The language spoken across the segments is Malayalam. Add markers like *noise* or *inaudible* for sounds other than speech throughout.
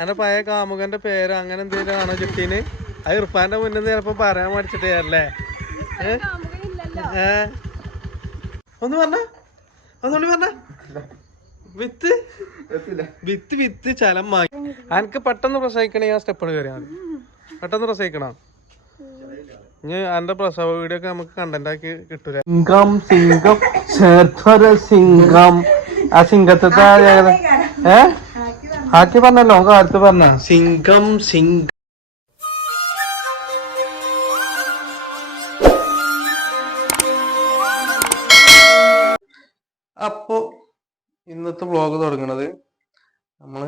എന്റെ പഴയ കാമുകന്റെ പേര് അങ്ങനെ എന്തെങ്കിലും ആണോ ചുട്ടീന് അത് ഇർഫാന്റെ മുന്നിൽ ചിലപ്പോ പറയാൻ മടിച്ചിട്ടേ അല്ലേ ഏ? ഒന്ന് പറഞ്ഞ? ഒന്നുകൂടി പറഞ്ഞ? വിത്ത്? വിത്ത് വിത്ത് ചലം വാങ്ങി എനിക്ക് പെട്ടെന്ന് പ്രസവിക്കണേ ആ സ്റ്റെപ്പ് കയറിയാ മതി. പെട്ടെന്ന് പ്രസവിക്കണം? ഇനി എന്റെ പ്രസവ വീഡിയോ ഒക്കെ നമുക്ക് കണ്ടന്റ് ആക്കി കിട്ടൂല? സിംഗം സിംഗം സിംഗം. ആ സിംഗത്തെ ഏ? ആക്കി പറഞ്ഞല്ലോ കാലത്ത് പറഞ്ഞ. സിംഗം സിംഗം. അപ്പോ ഇന്നത്തെ വ്ളോഗ് തുടങ്ങണത് നമ്മൾ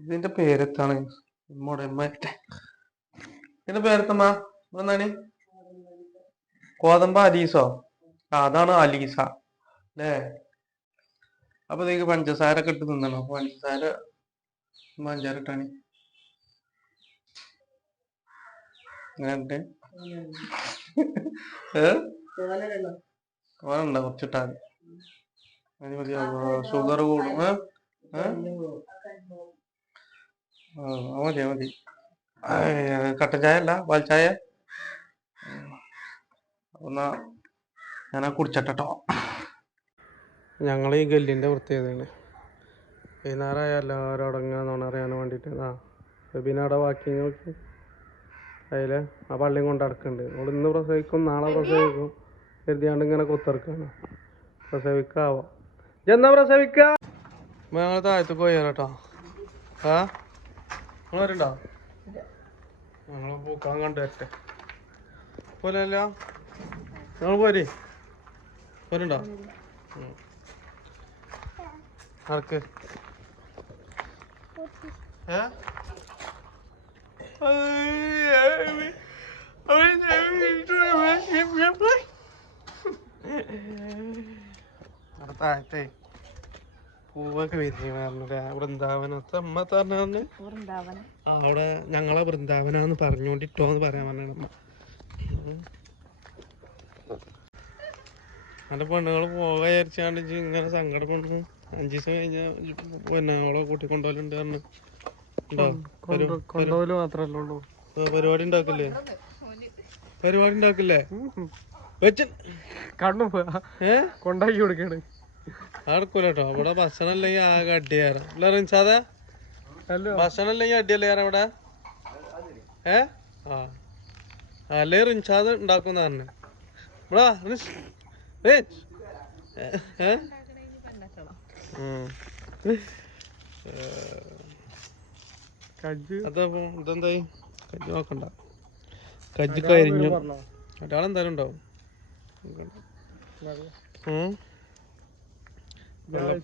ഇതിന്റെ പേരെത്താണ്? മുടമ്പറ്റ ഇതിന്റെ പേരെത്തമ്മ? എന്താണ് കോതമ്പ അലീസോ? അതാണ് അലീസ അല്ലേ? അപ്പൊ ഇതേക്ക് പഞ്ചസാര ഒക്കെ ഇട്ട് തിന്നണം. അപ്പൊ പഞ്ചസാര പഞ്ചാര ഇട്ടാണ് അങ്ങനെ വേണ്ട കുറച്ചിട്ടാ മതി. മതി ഷുഗർ കൂടും. മതി മതി. കട്ടൻ ചായ അല്ല പാൽ ചായ? എന്നാ ഞാനാ കുടിച്ചട്ടോ ഞങ്ങൾ ഈ ഗല്ലിന്റെ പ്രത്യേകതയാണ്. വൈകുന്നേരമായ എല്ലാവരും അടങ്ങുക എന്നാണ് അറിയാൻ വേണ്ടിയിട്ട്. ആ പിന്നെ അവിടെ വാക്കിങ് നോക്കി. അതിൽ ആ പള്ളിയും കൊണ്ട് അടക്കുന്നുണ്ട് നമ്മൾ ഇന്ന് പ്രസവിക്കും നാളെ പ്രസവിക്കും. കരുതിയാണ്ട് ഇങ്ങനെ കുത്തിറക്കാണ് പ്രസവിക്കാവോ? എന്നാ ഞങ്ങൾ താഴത്ത് പോയാലോ ആ? നിങ്ങൾ വരുണ്ടോ? ഞങ്ങൾ പൂക്കാൻ കണ്ടു വരട്ടെ. പോലല്ലോ? നിങ്ങൾ പോരെ. പോരുണ്ടോ? അവിടെ താഴത്തെ പൂവൊക്കെ വൃന്ദാവനത്തെ അമ്മ പറഞ്ഞ അവിടെ ഞങ്ങളെ വൃന്ദാവനാന്ന് പറഞ്ഞോണ്ടിട്ടോന്ന് പറയാൻ പറഞ്ഞ അമ്മ. എന്റെ പെണ്ണുങ്ങൾ പോകാൻ വിചാരിച്ചാണ്ട് ഇങ്ങനെ സങ്കടപ്പെടുന്നു അഞ്ചു ദിവസം കഴിഞ്ഞ പിന്നെ അവളെ കൂട്ടിക്കൊണ്ടുപോലുണ്ട്? പരു- കൊണ്ടുപോൽ മാത്രല്ലേ ഉള്ളൂ. പരിപാടി ഉണ്ടാക്കില്ലേ? പരിപാടി ഉണ്ടാക്കില്ലേ? വെച്ച കണ്ണു ഏ? കൊണ്ടാക്കി കൊടുക്കണ്. നടക്കൂല കേട്ടോ ഇവിടെ ഭക്ഷണം അല്ലെങ്കിൽ ആകെ അടിയാറാം. അല്ല റിൻസാദ ഭക്ഷണം അല്ലെങ്കിൽ അടിയല്ലേ ഏറെ ഇവിടെ ഏ? ആ. അല്ലേ റിൻസാദ് ഉണ്ടാക്കുന്ന പറഞ്ഞു. ഇവിടെ. റിൻസ്. ഏ? ഏ? ഉം. കജ്ജ് അതപ്പോ ഇതെന്തായി? കജ്ജ് നോക്കണ്ട. കജ്ജ് കരിഞ്ഞു. ഒരാളെന്തായാലും ഉണ്ടാവും.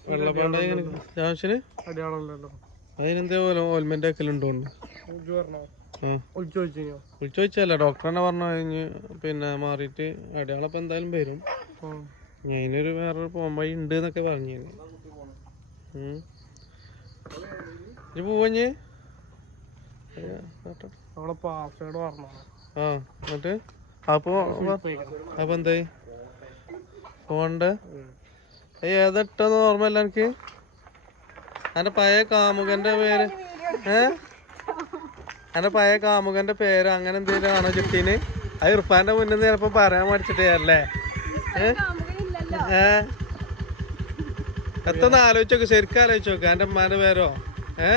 വെള്ളപ്പാണ്ടായി അതിനെന്തേ ഓൽമെന്റ് ആക്കലുണ്ടോണ്ട് വിളിച്ചു ചോദിച്ചല്ല ഡോക്ടർ തന്നെ പറഞ്ഞു കഴിഞ്ഞ് പിന്നെ മാറിയിട്ട് അടയാളപ്പം എന്തായാലും വരും. ഞാൻ അതിനൊരു വേറൊരു പോകാൻ വഴി ഉണ്ട് എന്നൊക്കെ പറഞ്ഞു പോവഞ്ഞ് പാസ്വേഡ് പറഞ്ഞോ ആ എന്നിട്ട്? അപ്പോ അപ്പൊ എന്തായി? പോണ്ട് ഏതിട്ടെന്ന് ഓർമ്മയില്ല എനിക്ക്? എന്റെ പഴയ കാമുകന്റെ പേര് ഏ? എന്റെ പഴയ കാമുകന്റെ പേര് അങ്ങനെ എന്തെങ്കിലും ആണോ ചുട്ടീന്? അത് ഇർഫാന്റെ മുന്നിൽ ചെലപ്പോ ചിലപ്പോ പറയാൻ മടിച്ചിട്ടേ അല്ലേ? ഏ? ഏ? എത്തൊന്ന് ആലോചിച്ച് നോക്ക് ശരിക്കും ആലോചിച്ച് നോക്ക്. എന്റെ ഉമ്മാന്റെ പേരോ? ഏ?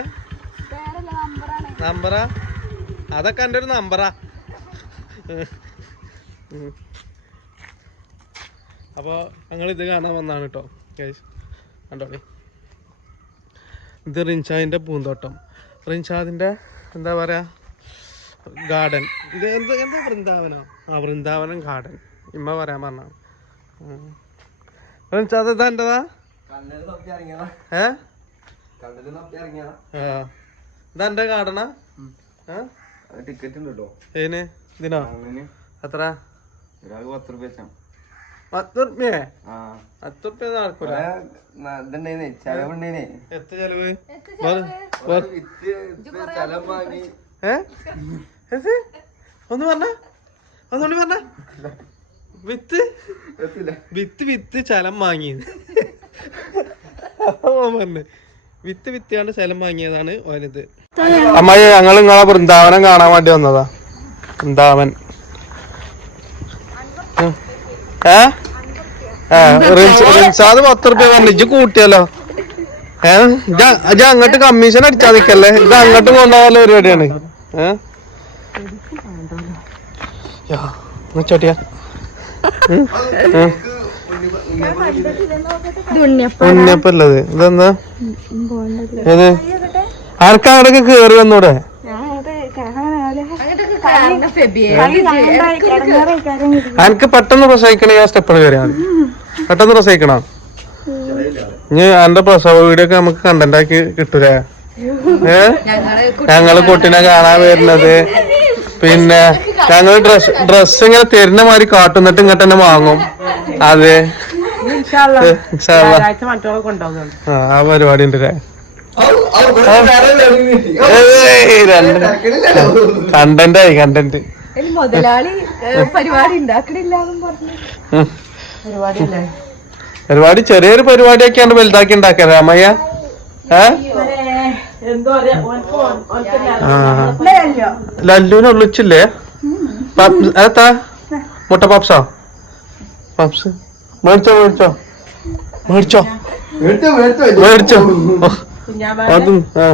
നമ്പറാ? അതൊക്കെ എന്റെ ഒരു നമ്പറാ. അപ്പോൾ ഞങ്ങൾ ഇത് കാണാൻ വന്നാണ് കേട്ടോ കേസ് കണ്ടോളി ഇത് റിൻഷാദിന്റെ പൂന്തോട്ടം. റിൻഷാദിന്റെ എന്താ പറയാ? ഗാർഡൻ. ഇത് എന്ത് എന്താ വൃന്ദാവനോ? ആ വൃന്ദാവനം ഗാർഡൻ. ഇമ്മ പറയാൻ പറഞ്ഞാണ് റിൻഷാദ് ഇതാ എന്റെതാ ഏ? ആ. ഇതാ എന്റെ ഗാർഡനാ ഏ? ടിക്കറ്റ് ഉണ്ട് കേട്ടോ ഏന് ഇതിനോ? അങ്ങനെ എത്ര? ഒരാൾക്ക് പത്ത് റുപ്യ പത്ത് റുപ്യേ? പത്ത് നടക്കൂല എത്ര ചെലവ്? ഏ? ഒന്ന് പറഞ്ഞ. ഒന്നുകൂടി പറഞ്ഞ. വിത്ത്? വിത്ത് വിത്ത് ചലം വാങ്ങിയത് വിത്ത് വിത്തിയാണ്ട് സ്ഥലം വാങ്ങിയതാണ് ഓനത്. അമ്മായി ഞങ്ങൾ നിങ്ങളെ വൃന്ദാവനം കാണാൻ വേണ്ടി വന്നതാ. വൃന്ദാവൻ. ഏ? ഏ റിൻസ്- റിൻസാദ് പത്ത് റുപ്യ പറഞ്ഞു. ഇജ്ജ് കൂട്ടിയല്ലോ. ഏ? അങ്ങോട്ട് കമ്മീഷൻ അടിച്ചാ നിക്കല്ലേ? ഇത് അങ്ങോട്ട് കൊണ്ടുപോകാനുള്ള പരിപാടിയാണ്? ഏ? യാ, ഒന്ന് ചോട്ടിയാ. ഉണ്ണിയപ്പല്ലത് ഇതെന്താ? ഏത്? ആർക്കാ അവിടേക്ക് കേറി വന്നൂടെ? എനിക്ക് പെട്ടെന്ന് പ്രസവിക്കണ? ആ സ്റ്റെപ്പിന് കയറിയാൽ പെട്ടെന്ന് പ്രസവിക്കണം. ഇനി എന്റെ പ്രസവ വീഡിയോ ഒക്കെ നമുക്ക് കണ്ടന്റ് ആക്കി കിട്ടൂലേ? ഏ? ഞങ്ങൾ കുട്ടീനെ കാണാൻ വരുന്നത്. പിന്നെ ഞങ്ങൾ ഡ്രസ് ഡ്രസ് ഇങ്ങനെ തരുന്ന മാതിരി കാട്ടുന്നിട്ട് ഇങ്ങോട്ട് തന്നെ വാങ്ങും. അതെ. ആ, ആ പരിപാടി ഉണ്ട് കണ്ടന്റ് ആയി കണ്ടന്റ്. പരിപാടി ചെറിയൊരു പരിപാടിയൊക്കെയാണ് വലുതാക്കി ഉണ്ടാക്കിയത് രാമയ്യ ഏ. ലല്ലുവിനെ ഒളിച്ചില്ലേ അതെത്താ മുട്ട പാപ്സാ? പാപ്സ്. മേടിച്ചോ മേടിച്ചോ. മേടിച്ചോ. മേടിച്ചോ അതും ആ.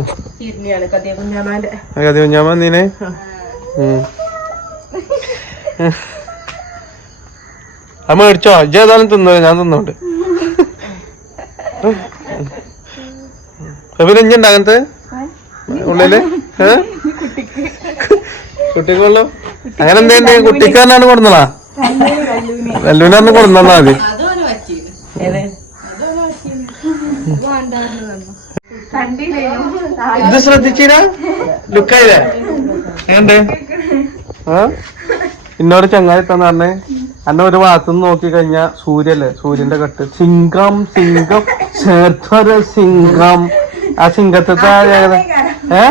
അതെ നീനെ. അത് മേടിച്ചോ. ഇജ്ജ് ഏതായാലും തിന്നോ ഞാൻ തിന്നോണ്ട്. *laughs* പിന്നെ ഇഞ്ഞുണ്ട് അങ്ങനത്തെ? ഉള്ളിൽ? കുട്ടിക്കുള്ളു? അങ്ങനെ എന്തേ കുട്ടിക്കാരനാണ് കൊടുന്നതാ? ലല്ലുവിനാണ് കൊടുന്നാ മതി. ഇത് ശ്രദ്ധിച്ചില്ല ലുക്കായില്ലേ? എങ്ങണ്ട് എന്നോട് ചങ്ങായി തന്നെ പറഞ്ഞേ. അന്നെ ഒരു ഭാഗത്തുനിന്ന് നോക്കി കഴിഞ്ഞാ സൂര്യല്ലേ? സൂര്യന്റെ കട്ട്. സിംഗം സിംഗം ചേർത്തര സിംഗം. ആ സിംഗത്തെ ഏ?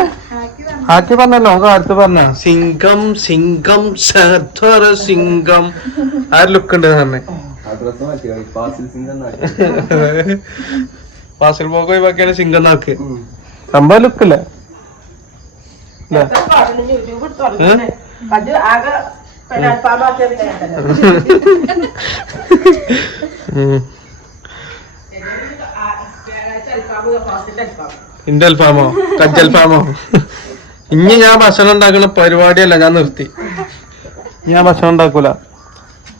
ആക്കി പറഞ്ഞല്ലോ നമുക്ക് അടുത്ത് പറഞ്ഞ. സിംഗം സിംഗം ചേർത്തര സിംഗം. ആ ലുക്ക് ഉണ്ട് തന്നെ. പാസിൽ പോക്ക് ഒഴിവാക്കിയാണ് സിംഗം നാക്ക് സംഭവം ലുക്കില്ലേ ഇന്റെ അൽഫാമോ കജ്ജൽഫാമോ ഇനി ഞാൻ ഭക്ഷണം ഉണ്ടാക്കുന്ന പരിപാടിയല്ല ഞാൻ നിർത്തി. ഞാൻ ഭക്ഷണം ഉണ്ടാക്കൂല.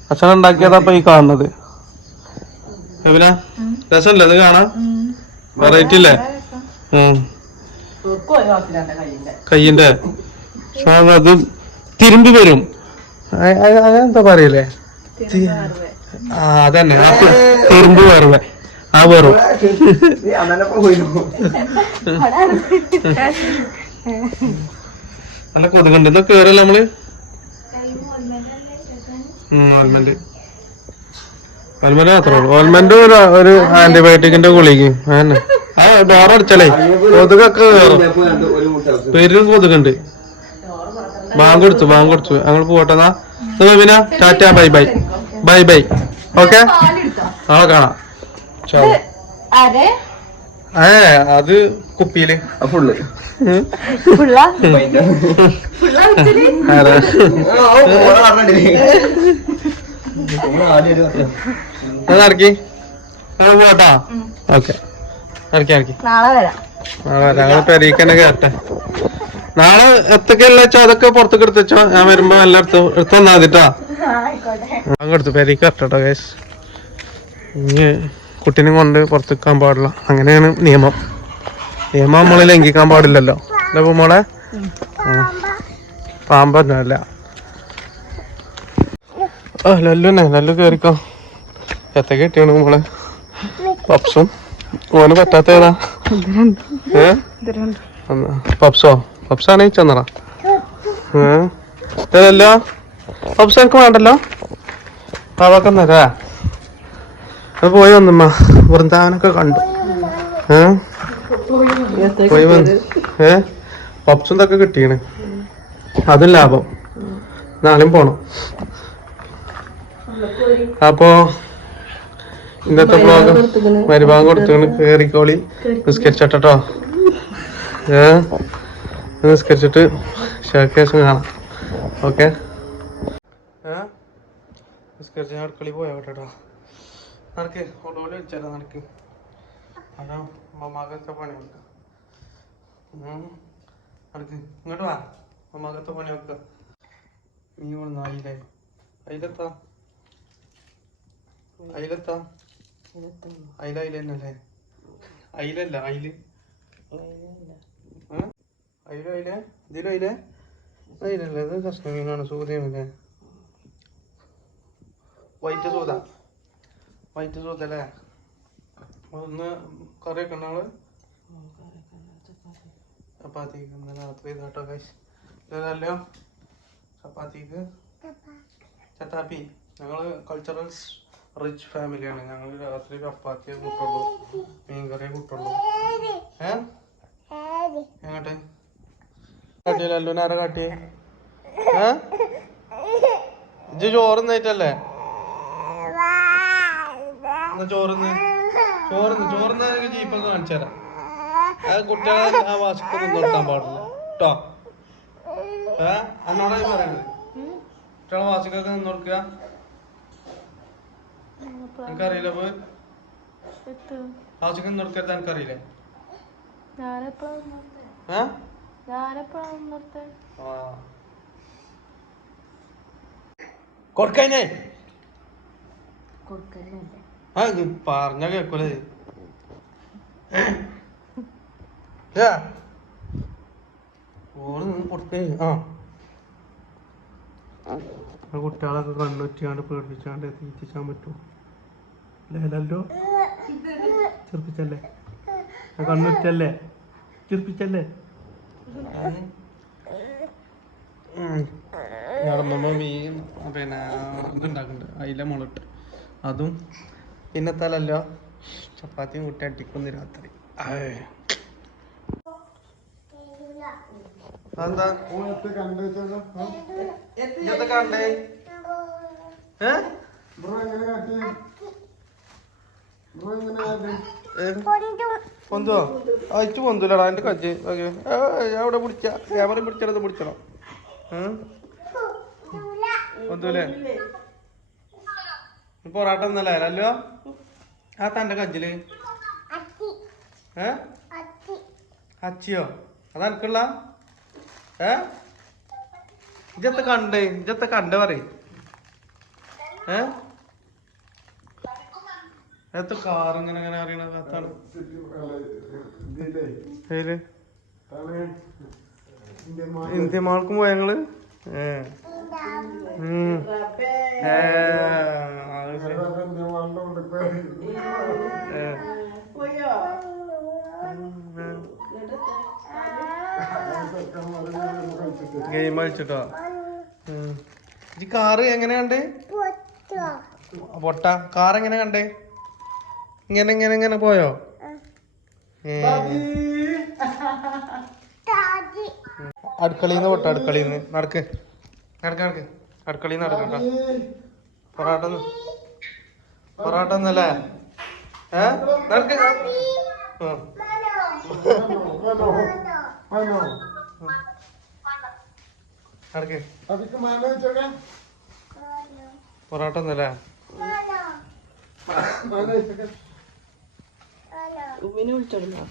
ഭക്ഷണം ഉണ്ടാക്കിയതാ ഈ കാണുന്നത്. രസമല്ലേ അത് കാണാൻ? വെറൈറ്റി അല്ലേ. കയ്യിന്റെ അത് തിരുമ്പി വരും. അതെന്താ പറയല്ലേ ആ അതന്നെ. തിരുമ്പി വേറെ ആ വേറും. നല്ല കൊതുകുണ്ട്. ഇതൊക്കെ കേറല്ല നമ്മൾ? ഓൽമെന്റ്. ഓൽമെന്റ് മാത്രമേ ഉള്ളൂ. ഓൽമെന്റ് ഒരു ആന്റിബയോട്ടിക്കിന്റെ ഗുളിക്ക് അതന്നെ. ആ ഡോർ അടിച്ചളേ കൊതുകൊക്കെ മുട്ട പെരും കൊതുകുണ്ട്. ബാങ്ക് കൊടുത്തു ബാങ്ക് കൊടുത്തു. അങ്ങൾ പോട്ടെന്നാ പിന്നെ tata bye bye. Bye bye. Okay? നാളെ കാണാം. ഏ അത് കുപ്പിയിൽ. ഫുള്ള്? ഉം. പിള്ള ആരാ? അത് നടക്കി ഞങ്ങൾ പോട്ടാ. ഓക്കെ. ഇറക്കി ഇറക്കി നാളെ വരാം. നാളെ ഞങ്ങൾ പെരീക്കന്നെ കേട്ടെ നാളെ എത്തൊക്കെയല്ല വെച്ചോ അതൊക്കെ പുറത്തേക്ക് എടുത്ത് വെച്ചോ. ഞാൻ വരുമ്പോ എല്ലായിടത്തും എടുത്ത് എടുത്ത് തന്നാ മതിട്ടാ അങ്ങെടുത്തു പെരീക്ക് കറട്ടോ കേസ് ഇനി കുട്ടീനെ കൊണ്ട് പുറത്തേക്കാൻ പാടില്ല. അങ്ങനെയാണ് നിയമം. നിയമം നമ്മൾ ലംഘിക്കാൻ പാടില്ലല്ലോ. അല്ലേ മോളെ? പാമ്പല്ല ആ ലല്ലുന്നെ ലല്ലു കേറിക്കോ. എത്ത കിട്ടിയാണ് മോളെ. പപ്സും. ഓന് പറ്റാത്ത ഏതാ? ഏ? പപ്സോ? പപ്സാണ് ചെന്നറ ഏതല്ലോ? പപ്സ് എനിക്ക് വേണ്ടല്ലോ? അതൊക്കെ തരാ. അത് പോയി വന്നമ്മ. വൃന്ദാവനൊക്കെ കണ്ടു. പോയി വന്ന്. ഏ? പപ്സും ഇതൊക്കെ കിട്ടിയാണ് അതും ലാഭം. നാളെയും പോണം. അപ്പോ ഇന്നത്തെ ബ്ലോഗ് മരുഭാഗം കൊടുത്തു കയറിക്കോളി നിസ്കരിച്ചട്ടോ ഏ? നിസ്കരിച്ചിട്ട് ശേഷം കാണാം. ഓക്കെ? നിസ്കരിച്ച് അടുക്കളി പോയോ കേട്ടോ നടക്ക് ഒടുവിൽ വെച്ചാലോ നടക്ക് അതാ മകത്തെ പണി വെക്ക. നടക്ക് ഇങ്ങോട്ട് വാ മകത്തെ പണി വെക്ക. നീ കൊണ്ടു അയിലേ. അയിലെത്താ. അയിലെത്താ. അയില അയില അയിലല്ല അയിൽ? അയില അയില? ഇതിലും അയില? അയിലല്ലേ ഇത് കഷ്ണ മീനാണ് സൂതയാണല്ലേ വൈറ്റ് സൂത. വൈറ്റ് അല്ലേ ഒന്ന് കറിയൊക്കെ കണ്ണാൾ ചപ്പാത്തിക്ക് രാത്രി ഇതാട്ടോ കൈസ് ഇതല്ലോ ചപ്പാത്തിക്ക്? ചത്താപ്പി ഞങ്ങൾ കൾച്ചറൽസ് റിച്ച് ഫാമിലിയാണ് ഞങ്ങൾ രാത്രി ചപ്പാത്തിയെ കൂട്ടുള്ളൂ. മീൻകറിയെ കൂട്ടുള്ളൂ. ഏ? എങ്ങോട്ട്? കാട്ടിയല്ലോ ആരാ കാട്ടിയേ? ഏ? ഇജ്ജ് ചോറുന്നായിട്ടല്ലേ എന്നാ ചോറുന്ന്. ചോറുന്ന് ചോറുന്ന ജീപ്പൊക്കെ കാണിച്ചു തരാം. അത് കുട്ടികളെ ആ വാശക്കൊന്നും നിർത്താൻ പാടില്ല. കേട്ടോ ഏ? എന്നോടായി പറയുന്നത് കുട്ടികളെ വാശിക്കൊക്കെ നിന്ന് കൊടുക്കുക എനിക്കറിയില്ല പോയി. വാശിക്ക് നിന്ന് കൊടുക്കരുത് എനിക്കറിയില്ലേ? ഏ? കൊടുക്കനെ ആ പറഞ്ഞ കേക്കൂലേ? ഓൾ നിന്ന് കൊടുക്കേ ആ കുട്ടികളൊക്കെ കണ്ണുറ്റിയാണ്ട് പേടിപ്പിച്ചാണ്ട് തീറ്റിച്ചാൻ പറ്റുമോ? ലേലല്ലോ ചെറുപ്പിച്ചല്ലേ? കണ്ണുറ്റല്ലേ ചെറുപ്പിച്ചല്ലേ? ഞമ്മ മീൻ പിന്നെ ഇതുണ്ടാക്കുന്നുണ്ട്. അതിലെ മുളട്ട് അതും പിന്നത്തലല്ലോ. ചപ്പാത്തി കൂട്ടി അടിക്കുന്നു രാത്രി. ഇതൊക്കെ കണ്ടേ? പൊന്തോ അയച്ചു പൊന്തൂലടാ എന്റെ കജ്ജ്. ഓക്കെ. അവിടെ പിടിച്ച. ക്യാമറ പിടിച്ചത് പിടിച്ചണം. പൊന്തൂലേ? പൊറാട്ട ഒന്നല്ലേ അല്ലോ ആ തന്റെ കജ്ജിൽ. ഏ? അച്ചിയോ? അത് ഏ? ഇജത്തെ കണ്ടേ? ഇജത്തെ കണ്ട പറയും. ഏ? എത്ര കാർ ഇങ്ങനെ ഇങ്ങനെ അറിയണ ഇന്ത്യമാൾക്കും ഏൽ ഇന്ത്യ മാൾക്കും പോയ ഞങ്ങൾ. ഗെയിം കളിച്ചിട്ടോ. ഈ കാറ് എങ്ങനെ കണ്ടേ പൊട്ട. കാർ എങ്ങനെ കണ്ടേ? ഇങ്ങനെ ഇങ്ങനെ ഇങ്ങനെ പോയോ? ഏ. അടുക്കളയിന്ന് പൊട്ട അടുക്കളയിന്ന് നടക്ക്. നടക്ക് നടക്ക്. അടുക്കളയിന്ന് നടക്കണ്ട പൊറാട്ട പൊറാട്ട ഒന്നല്ലേ ഏ? നടക്ക്. നടക്ക്. പൊറാട്ട ഒന്നല്ലേ വിളിച്ചോളൂ